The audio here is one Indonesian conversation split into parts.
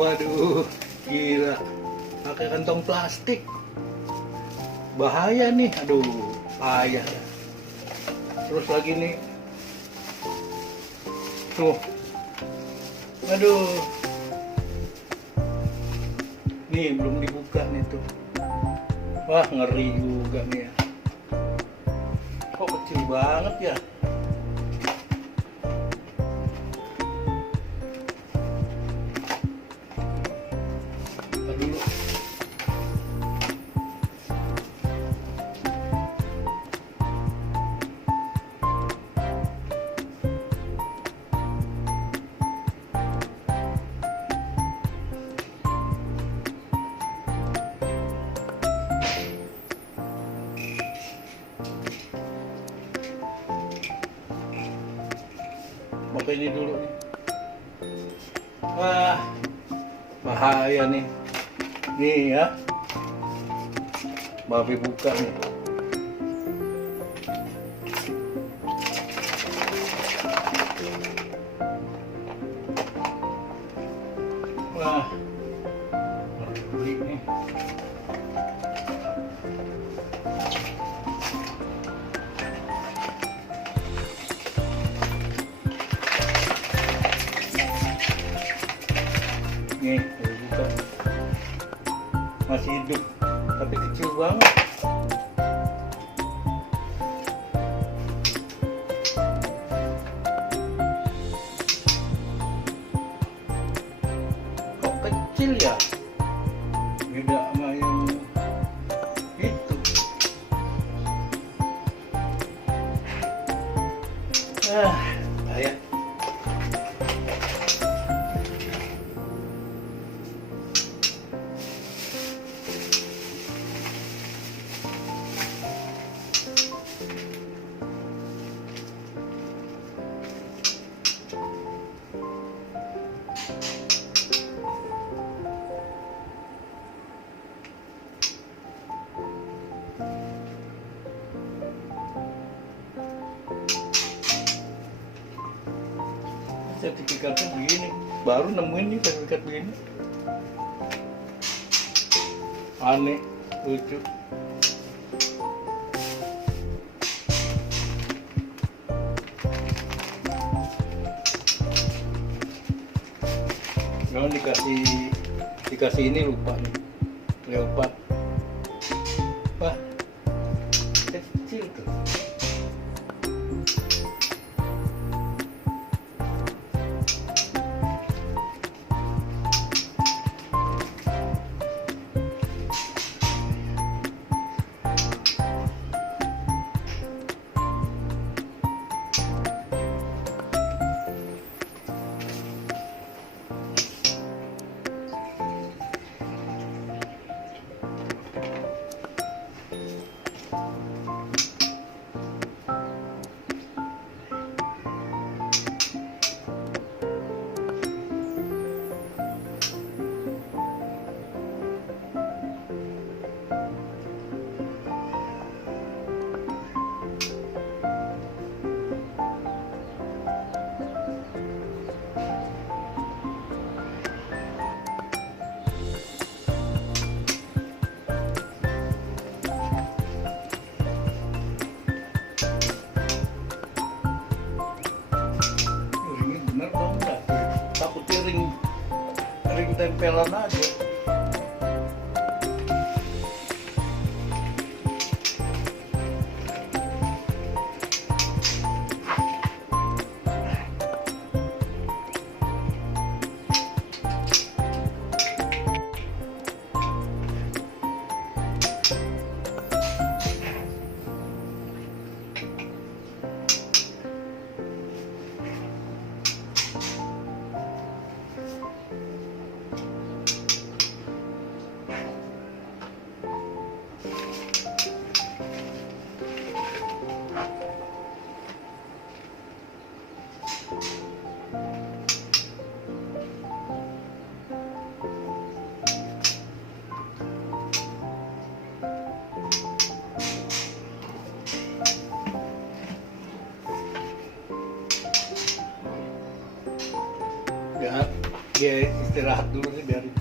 Waduh, gila. Pakai kantong plastik. Bahaya nih, aduh, payah. Terus lagi nih. Tuh. Aduh. Nih, belum dibuka nih tuh. Wah, ngeri juga nih ya. Kok kecil banget ya? Ntar dulu. Pakai ini dulu nih. Wah, bahaya nih. Nih ya. Babi buka nih. Wah, ngeri nih. Nih, baru buka. Masih hidup, tapi kecil banget. Kok kecil ya? Beda sama yang itu. Bahaya. Sertifikatnya begini, baru nemuin nih sertifikat begini. Aneh, lucu. Kalau dikasih ini lupa nih, leopard. Wah, kecil tuh. Ini bener dong nggak? Takutnya ring tempelan aja. dia istirahat dulu sih biarin.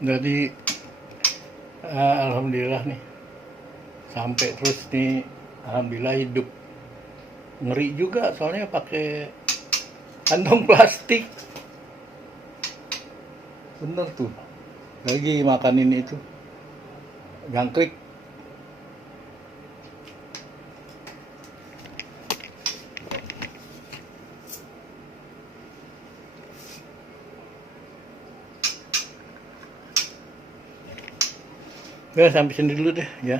Jadi alhamdulillah nih sampai terus nih, alhamdulillah hidup. Ngeri juga soalnya pakai kantong plastik. Bener tuh, lagi makanin itu jangkrik. Ya sampai sini dulu deh ya.